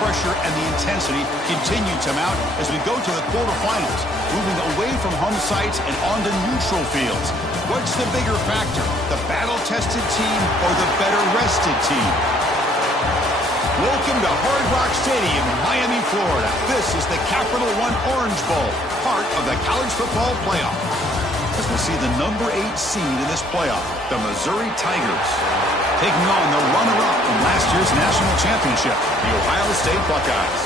pressure and the intensity continue to mount as we go to the quarterfinals, moving away from home sites and onto neutral fields. What's the bigger factor, the battle-tested team or the better-rested team? Welcome to Hard Rock Stadium in Miami, Florida. This is the Capital One Orange Bowl, part of the college football playoff. As we'll see the number 8 seed in this playoff, the Missouri Tigers, taking on the runner-up from last year's national championship, the Ohio State Buckeyes.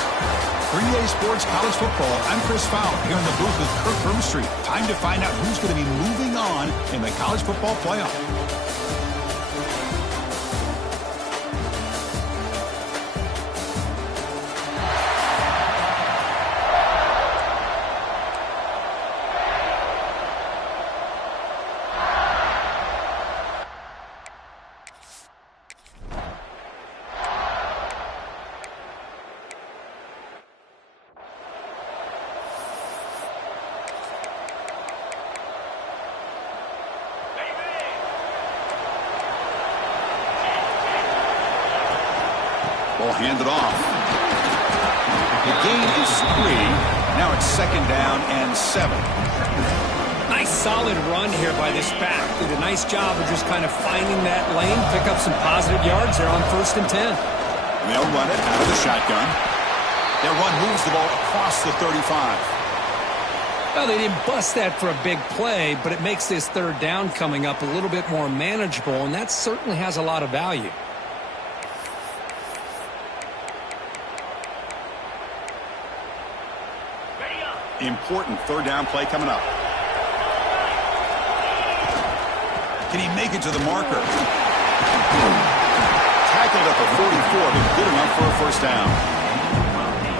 3A Sports College Football, I'm Chris Fowler here in the booth with Kirk Broomstreet. Time to find out who's going to be moving on in the college football playoff. Ball handed off. The gain is 3. Now it's 2nd down and 7. Nice solid run here by this back. Did a nice job of just kind of finding that lane, pick up some positive yards there on 1st and 10. They'll run it out of the shotgun. Their run moves the ball across the 35. Well, they didn't bust that for a big play, but it makes this 3rd down coming up a little bit more manageable, and that certainly has a lot of value. Important 3rd down play coming up. Can he make it to the marker? Tackled at the 44, but good enough for a 1st down.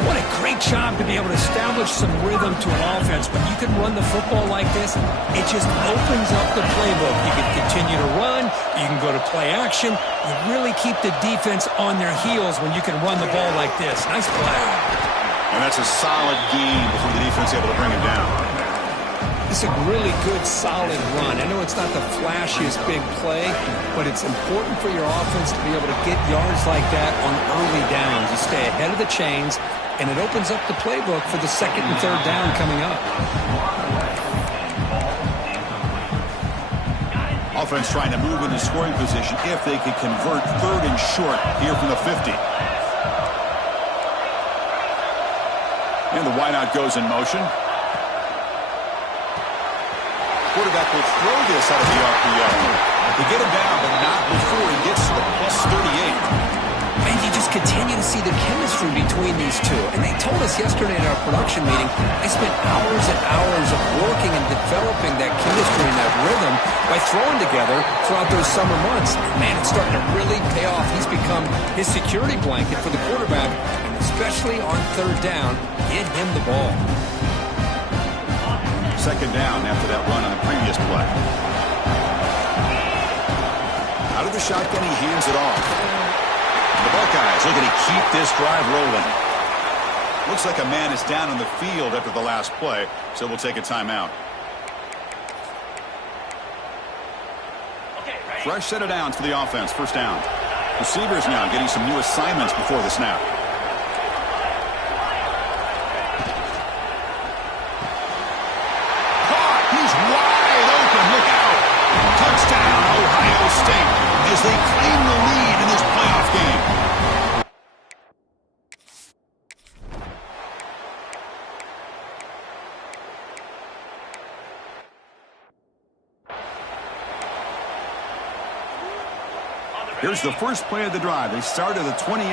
What a great job to be able to establish some rhythm to an offense. When you can run the football like this, it just opens up the playbook. You can continue to run. You can go to play action. You really keep the defense on their heels when you can run the ball like this. Nice play. And that's a solid game before the defense able to bring him down. It's a really good, solid run. I know it's not the flashiest big play, but it's important for your offense to be able to get yards like that on early downs. You stay ahead of the chains, and it opens up the playbook for the 2nd and 3rd down coming up. Offense trying to move into scoring position if they could convert 3rd and short here from the 50. And the wideout goes in motion. Quarterback will throw this out of the RPO. They get him down, but not before he gets to the +38. And you just continue to see the chemistry between these two. And they told us yesterday in our production meeting, they spent hours and hours of working and developing that chemistry and that rhythm by throwing together throughout those summer months. Man, it's starting to really pay off. He's become his security blanket for the quarterback, and especially on 3rd down, get him the ball. 2nd down after that run on the previous play. Out of the shotgun, he hands it off. The Buckeyes looking to keep this drive rolling. Looks like a man is down on the field after the last play, so we'll take a timeout. Fresh set of downs for the offense. 1st down. Receivers now getting some new assignments before the snap. Caught! He's wide open. Look out! Touchdown, Ohio State, as they claim the lead in this playoff game. Here's the first play of the drive. They start at the 28.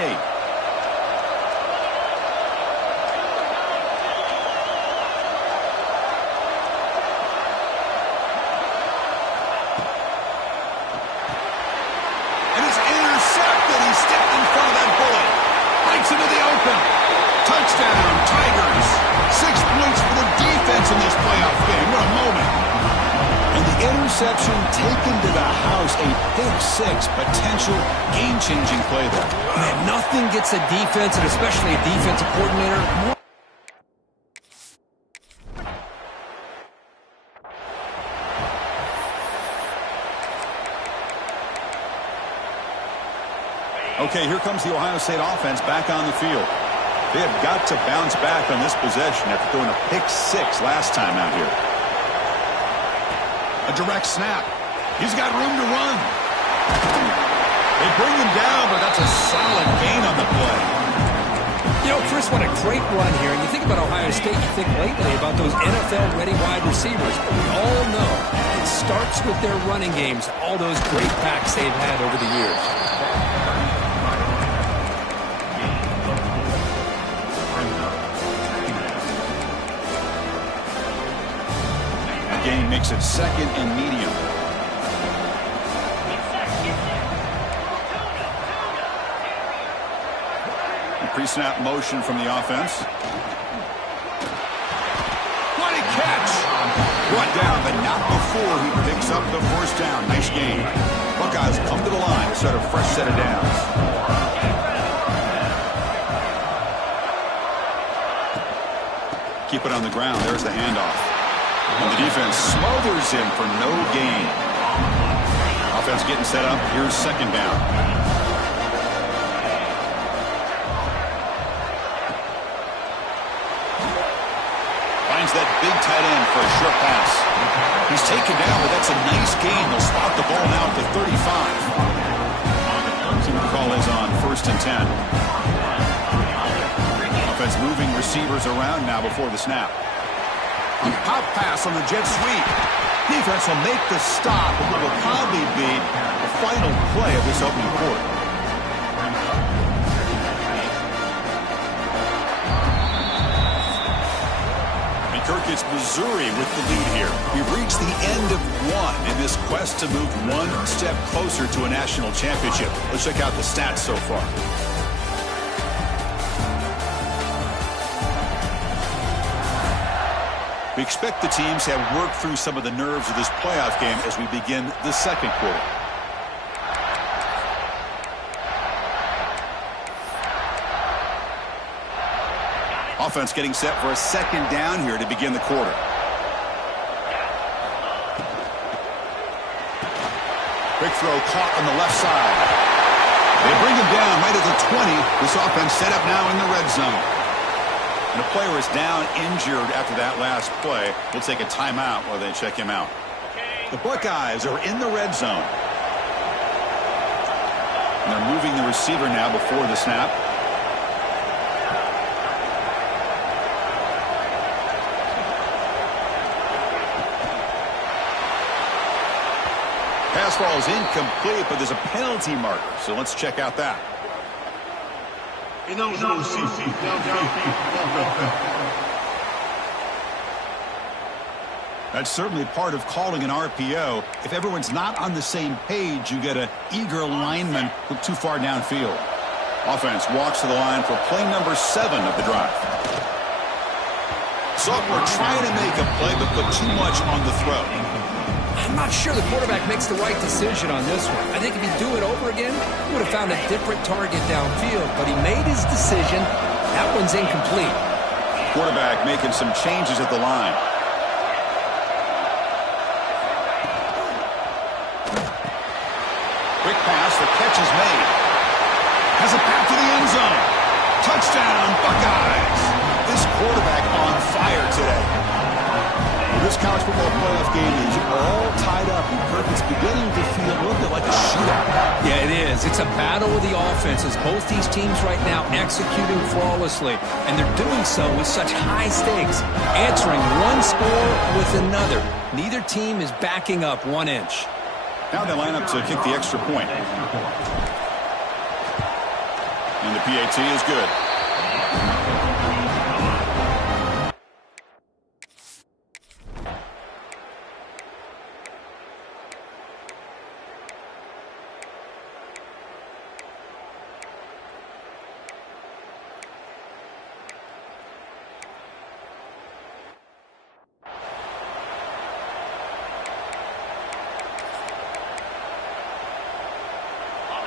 And it's intercepted. He stepped in front of that bullet. Breaks into the open. Touchdown, Tigers. 6 points for the defense in this playoff game. What a moment. And the interception taken to the house, a pick-6, potential game-changing play there. Man, nothing gets a defense, and especially a defensive coordinator, more. Okay, here comes the Ohio State offense back on the field. They have got to bounce back on this possession after throwing a pick-6 last time out here. A direct snap. He's got room to run. They bring him down, but that's a solid gain on the play. You know, Chris, what a great run here. And you think about Ohio State, you think lately about those NFL-ready wide receivers. But we all know it starts with their running games, all those great packs they've had over the years. Gain makes it 2nd and medium. Pre-snap motion from the offense. What a catch! Brought down, but not before he picks up the first down. Nice game. Buckeyes come to the line to start a fresh set of downs. Keep it on the ground. There's the handoff. And the defense smothers him for no gain. Offense getting set up. Here's 2nd down. Finds that big tight end for a short pass. He's taken down, but that's a nice gain. They'll spot the ball now at the 35. See what the call is on 1st and 10. Offense moving receivers around now before the snap. A pop pass on the jet sweep. Defense will make the stop, and what will probably be the final play of this opening quarter. And Kirk, it's Missouri with the lead here. We've reached the end of one in this quest to move one step closer to a national championship. Let's check out the stats so far. We expect the teams to have worked through some of the nerves of this playoff game as we begin the 2nd quarter. Offense getting set for a 2nd down here to begin the quarter. Quick throw caught on the left side. They bring him down right at the 20. This offense set up now in the red zone. And a player is down injured after that last play. We'll take a timeout while they check him out. The Buckeyes are in the red zone. And they're moving the receiver now before the snap. Pass ball is incomplete, but there's a penalty marker. So let's check out that. That's certainly part of calling an RPO. If everyone's not on the same page, you get an eager lineman look too far downfield. Offense walks to the line for play number 7 of the drive. So we're trying to make a play, but put too much on the throw. I'm not sure the quarterback makes the right decision on this one. I think if he'd do it over again, he would have found a different target downfield, but he made his decision. That one's incomplete. Quarterback making some changes at the line. Quick pass, the catch is made. Has a path to the end zone. Touchdown, Buckeyes. This quarterback on fire today. This college football playoff game is all tied up, and Kirk, it's beginning to feel a little bit like a shootout. Yeah, it is. It's a battle of the offenses. Both these teams right now executing flawlessly, and they're doing so with such high stakes, answering one score with another. Neither team is backing up 1 inch. Now they line up to kick the extra point. And the PAT is good.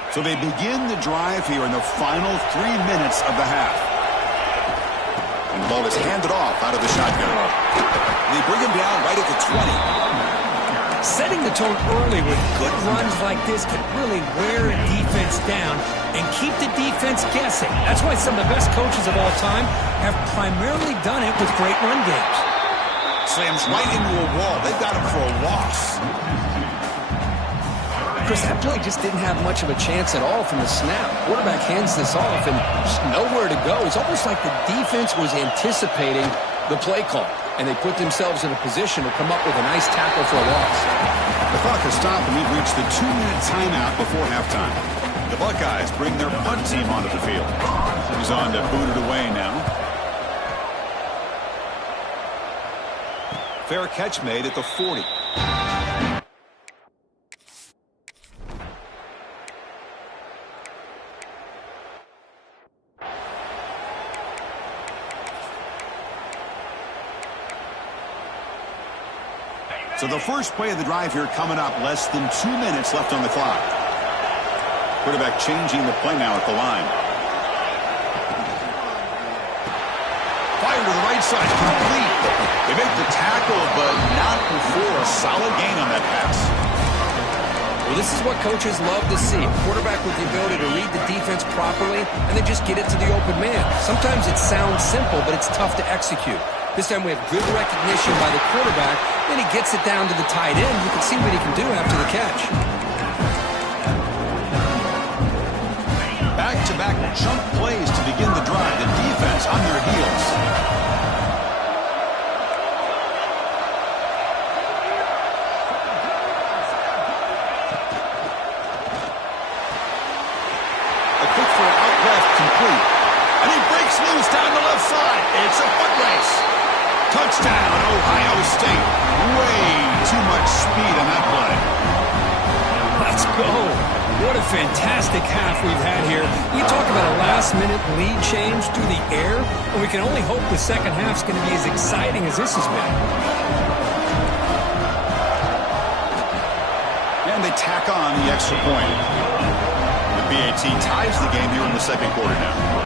So they begin the drive here in the final 3 minutes of the half. And the ball is handed off out of the shotgun. They bring him down right at the 20. Setting the tone early with good runs like this can really wear a defense down and keep the defense guessing. That's why some of the best coaches of all time have primarily done it with great run games. Slams right into a wall. They've got him for a loss. Chris, that play just didn't have much of a chance at all from the snap. Quarterback hands this off and just nowhere to go. It's almost like the defense was anticipating the play call, and they put themselves in a position to come up with a nice tackle for a loss. The clock has stopped, and we've reached the 2-minute timeout before halftime. The Buckeyes bring their punt team onto the field. He's on to boot it away now. Fair catch made at the 40. So the first play of the drive here coming up, less than 2 minutes left on the clock. Quarterback changing the play now at the line. Fire to the right side, complete. They make the tackle, but not before a solid gain on that pass. Well, this is what coaches love to see. A quarterback with the ability to read the defense properly and then just get it to the open man. Sometimes it sounds simple, but it's tough to execute. This time we have good recognition by the quarterback. Then he gets it down to the tight end. You can see what he can do after the catch. Back-to-back jump plays to begin the drive. The defense on their heels. A quick throw out left, complete. And he breaks loose down the left side. It's a foot race. Touchdown, Ohio State. Way too much speed on that play. Let's go. What a fantastic half we've had here. You talk about a last-minute lead change through the air, and we can only hope the second half's going to be as exciting as this has been. And they tack on the extra point. The BAT ties the game here in the second quarter now.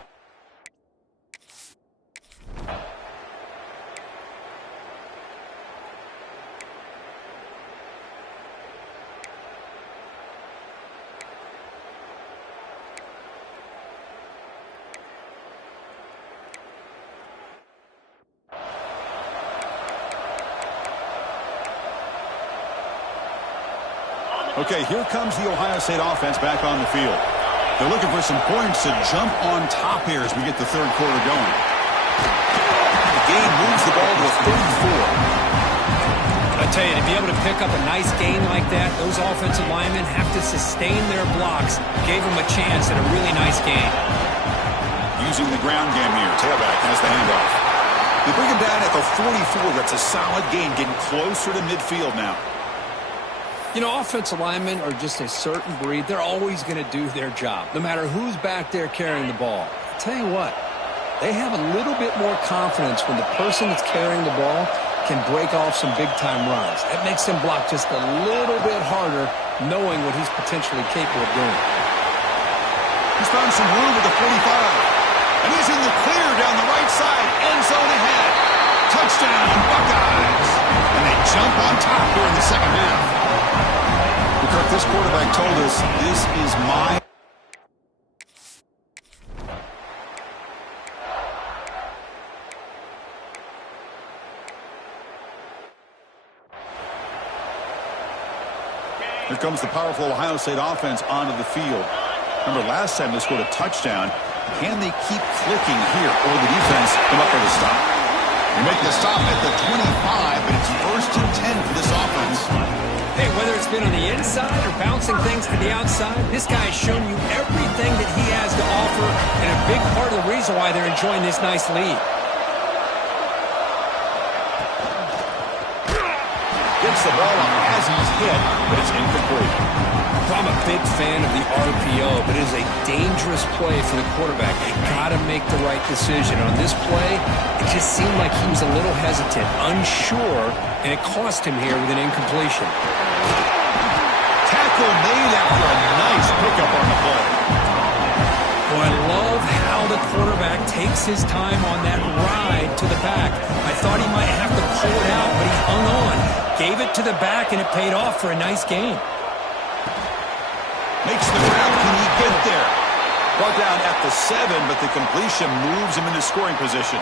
Okay, here comes the Ohio State offense back on the field. They're looking for some points to jump on top here as we get the third quarter going. The game moves the ball to a 34. I tell you, to be able to pick up a nice gain like that, those offensive linemen have to sustain their blocks. Gave them a chance at a really nice gain. Using the ground game here. Tailback has the handoff. They bring him down at the 44. That's a solid gain, getting closer to midfield now. You know, offensive linemen are just a certain breed. They're always going to do their job, no matter who's back there carrying the ball. I tell you what, they have a little bit more confidence when the person that's carrying the ball can break off some big-time runs. That makes them block just a little bit harder, knowing what he's potentially capable of doing. He's found some room at the 45. And he's in the clear down the right side. End zone ahead. Touchdown, Buckeyes. And they jump on top here in the second half. Kirk, this quarterback told us this is my... Here comes the powerful Ohio State offense onto the field. Remember, last time they scored a touchdown. Can they keep clicking here, or the defense come up with a stop? They make the stop at the 25, but it's 1st and 10 for this offense. Hey, whether it's been on the inside or bouncing things to the outside, this guy has shown you everything that he has to offer, and a big part of the reason why they're enjoying this nice lead. Gets the ball on as he's hit, but it's incomplete. I'm a big fan of the RPO, but it is a dangerous play for the quarterback. They got to make the right decision. On this play, it just seemed like he was a little hesitant, unsure, and it cost him here with an incompletion. Tackle made after a nice pickup on the play. Well, I love how the quarterback takes his time on that ride to the back. I thought he might have to pull it out, but he hung on. Gave it to the back, and it paid off for a nice gain. Makes the grab. Can he get there? Brought down at the 7, but the completion moves him into scoring position.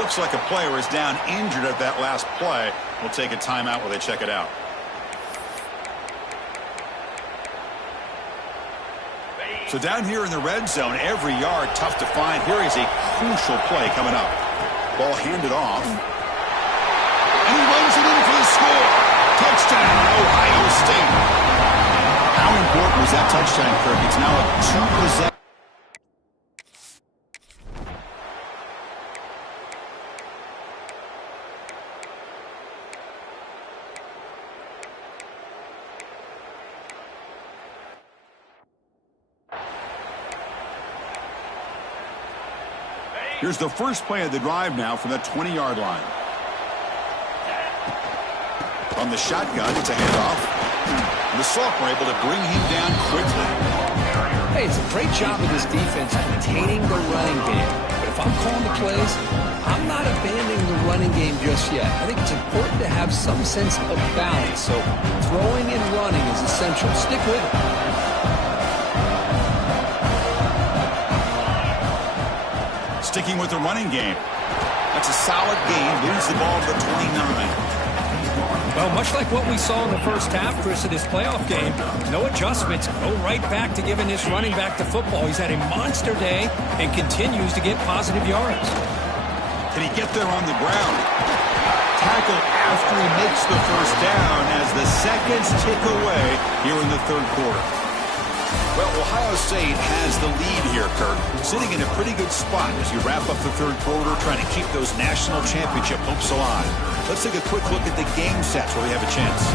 Looks like a player is down injured at that last play. We'll take a timeout while they check it out. So down here in the red zone, every yard tough to find. Here is a crucial play coming up. Ball handed off. And he runs it in for the score. Touchdown, Ohio State. How important was that touchdown, Kirk? It's now a 2-possession. Here's the first play of the drive now from that 20-yard line. On the shotgun, it's a handoff. The sophomore able to bring him down quickly. Hey, it's a great job of this defense containing the running game. But if I'm calling the plays, I'm not abandoning the running game just yet. I think it's important to have some sense of balance. So throwing and running is essential. Stick with it. Sticking with the running game. That's a solid gain. Moves the ball to the 29. Well, much like what we saw in the first half, Chris, of this playoff game, no adjustments. Go right back to giving this running back the football. He's had a monster day and continues to get positive yards. Can he get there on the ground? Tackle after he makes the first down as the seconds tick away here in the third quarter. Well, Ohio State has the lead here, Kirk, sitting in a pretty good spot as you wrap up the third quarter, trying to keep those national championship hopes alive. Let's take a quick look at the game sets where we have a chance.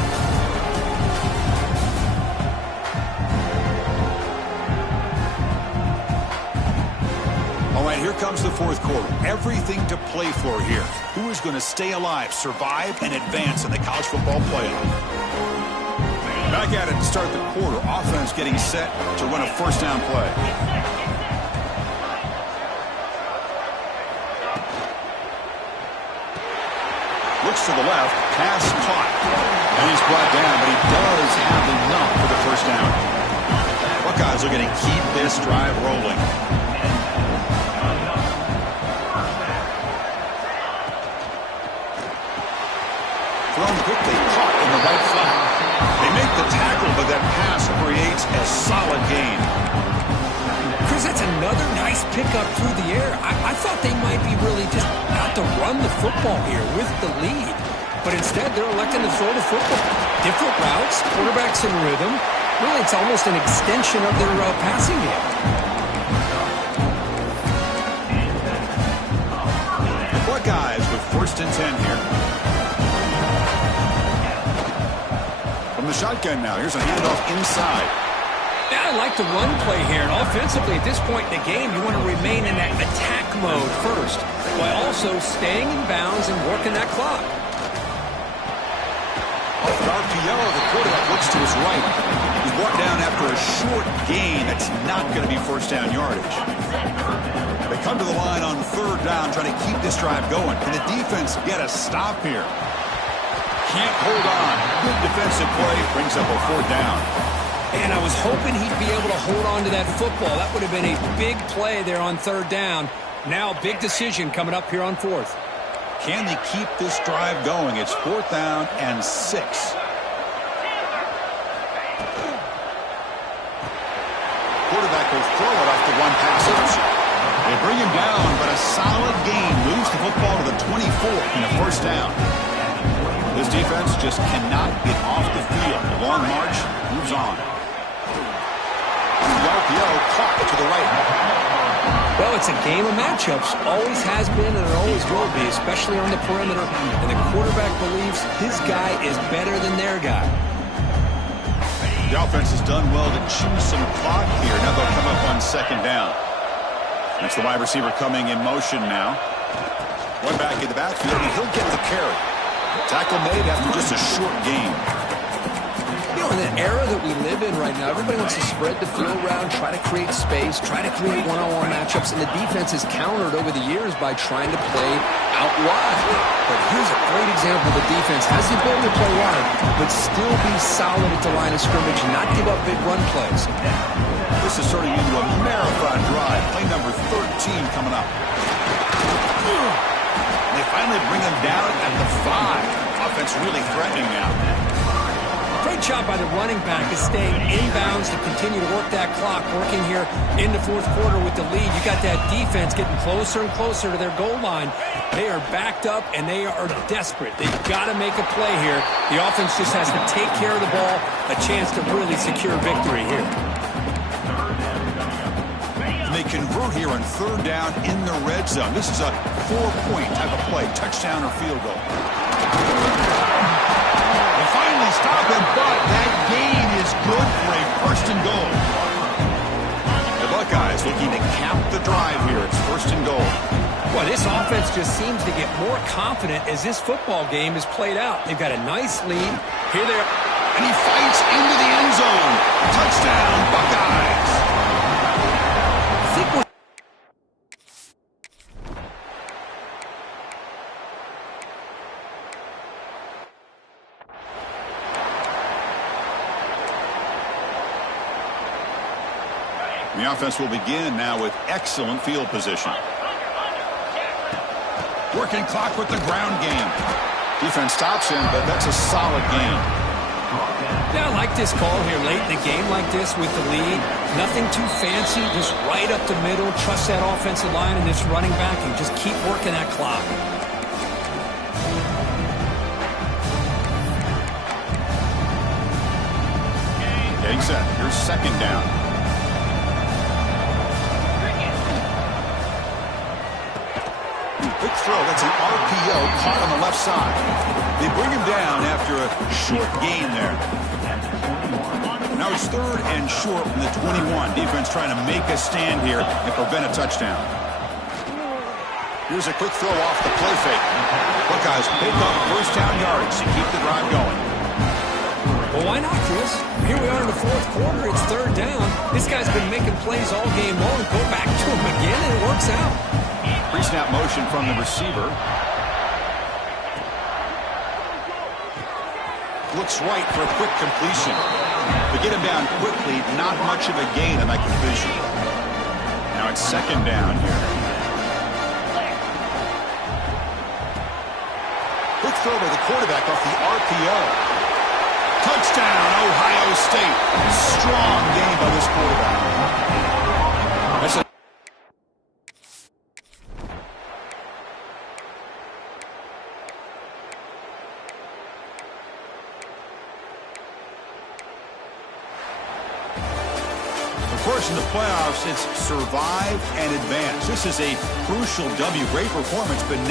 All right, here comes the fourth quarter. Everything to play for here. Who is going to stay alive, survive, and advance in the college football playoff? Back at it to start the quarter. Offense getting set to run a first down play. Looks to the left. Pass caught. And he's brought down, but he does have enough for the first down. Buckeyes are going to keep this drive rolling. Thrown quickly. Caught in the right flat. They make the tackle, but that pass creates a solid gain. Chris, that's another nice pickup through the air. I thought they might be really just out to run the football here with the lead. But instead, they're electing to throw the football. Different routes, quarterbacks in rhythm. Really, it's almost an extension of their passing game. The Buckeyes with 1st and 10 here. From the shotgun now. Here's a handoff inside. Yeah, I like the run play here. And offensively, at this point in the game, you want to remain in that attack mode first, while also staying in bounds and working that clock. Off the RPO, the quarterback looks to his right. He's brought down after a short gain. That's not going to be first down yardage. They come to the line on 3rd down, trying to keep this drive going. Can the defense get a stop here? Can't hold on. Good defensive play. Brings up a 4th down. And I was hoping he'd be able to hold on to that football. That would have been a big play there on 3rd down. Now, big decision coming up here on 4th. Can they keep this drive going? It's 4th down and 6. Quarterback will throw it off the one pass option. They bring him down, but a solid gain moves the football to the 24 in a 1st down. This defense just cannot get off the field. The long march moves on. The RPO caught to the right. Well, it's a game of matchups. Always has been and it always will be, especially on the perimeter. And the quarterback believes his guy is better than their guy. The offense has done well to chew some clock here. Now they'll come up on 2nd down. That's the wide receiver coming in motion now. One back in the backfield, and he'll get the carry. Tackle made after just a short gain. You know, in the era that we live in right now, everybody wants to spread the field around, try to create space, try to create one-on-one matchups, and the defense has countered over the years by trying to play out wide. But here's a great example. The defense has the ability to play wide, but still be solid at the line of scrimmage, not give up big run plays. This is turning into a marathon drive. Play number 13 coming up. They finally bring him down at the 5. Offense really threatening now. Great job by the running back is staying inbounds to continue to work that clock, working here in the fourth quarter with the lead. You got that defense getting closer and closer to their goal line. They are backed up, and they are desperate. They've got to make a play here. The offense just has to take care of the ball, a chance to really secure victory here. And they convert here on third down in the red zone. This is a 4-point type of play, touchdown or field goal. Finally stop him, but that gain is good for a first and goal. The Buckeyes looking to cap the drive here. It's first and goal. Well, this offense just seems to get more confident as this football game is played out. They've got a nice lead. Here they are. And he fights into the end zone. Touchdown, Buckeyes. I think we're the offense will begin now with excellent field position. Working clock with the ground game. Defense stops him, but that's a solid game. Yeah, I like this call here late in the game like this with the lead. Nothing too fancy, just right up the middle. Trust that offensive line and this running back and just keep working that clock. Getting set. Here's second down. Quick throw. That's an RPO caught on the left side. They bring him down after a short gain there. Now it's third and short from the 21. Defense trying to make a stand here and prevent a touchdown. Here's a quick throw off the play fake. Buckeyes pick up first down yards to keep the drive going. Well, why not, Chris? Here we are in the fourth quarter. It's third down. This guy's been making plays all game long. Go back to him again, and it works out. Pre-snap motion from the receiver. Looks right for a quick completion. But get him down quickly, not much of a gain on that completion. Now it's second down here. Quick throw by the quarterback off the RPO. Touchdown, Ohio State. Strong game by this quarterback. That's a Of course, in the playoffs, it's survive and advance. This is a crucial W. Great performance, but now